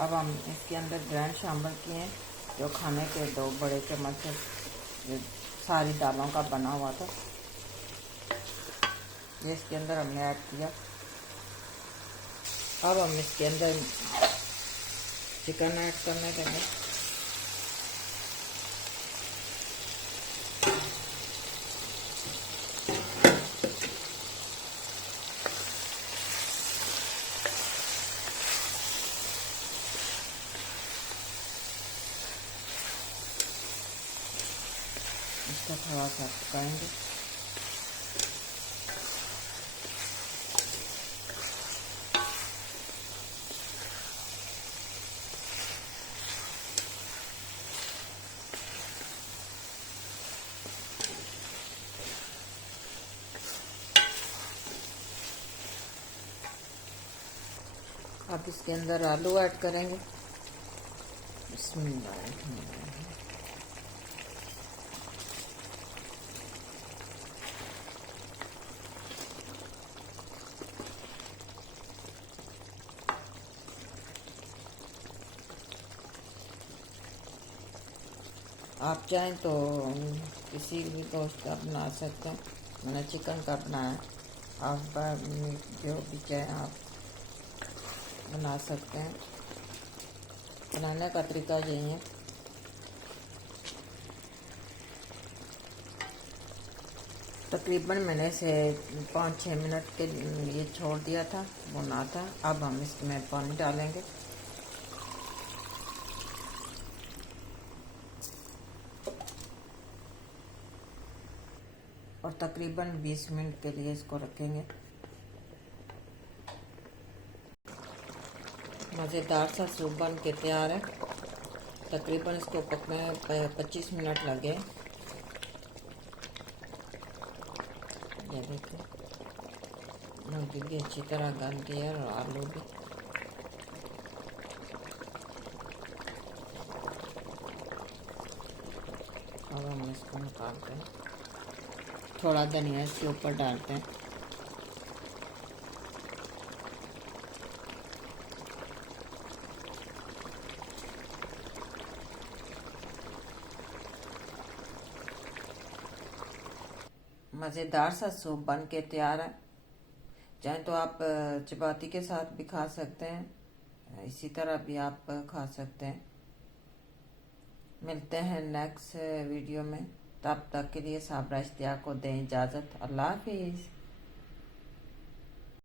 अब हम इसके अंदर ग्रैंड शामिल किए, जो खाने के 2 बड़े चम्मच सारी दालों का बना हुआ था, ये इसके अंदर हमने ऐड किया। अब हम इसके अंदर चिकन ऐड करने देंगे। इसको थोड़ा सा पकाएंगे। अब इसके अंदर आलू ऐड करेंगे। बिस्मिल्लाह। आप चाहें तो किसी भी गोश्त का बना सकते हैं, मैंने चिकन का बनाया। आप जो भी चाहें आप बना सकते हैं। बनाने का तरीका यही है। तकरीबन मैंने इसे 5-6 मिनट के लिए छोड़ दिया था, भुना था। अब हम इसमें पानी डालेंगे। और तकरीबन 20 मिनट के लिए इसको रखेंगे। मज़ेदार सा सूप बन के तैयार है। तकरीबन इसको पकने 25 मिनट लगे। ये देखो, मुर्गी भी अच्छी तरह गल गई है और आलू भी। अब हम इसको निकालते हैं, थोड़ा धनिया इसके ऊपर डालते हैं। मज़ेदार सा सूप बन के तैयार है। चाहे तो आप चपाती के साथ भी खा सकते हैं, इसी तरह भी आप खा सकते हैं। मिलते हैं नेक्स्ट वीडियो में, तब तक के लिए साबरा इश्तियाक को दें इजाज़त। अल्लाह हाफिज़।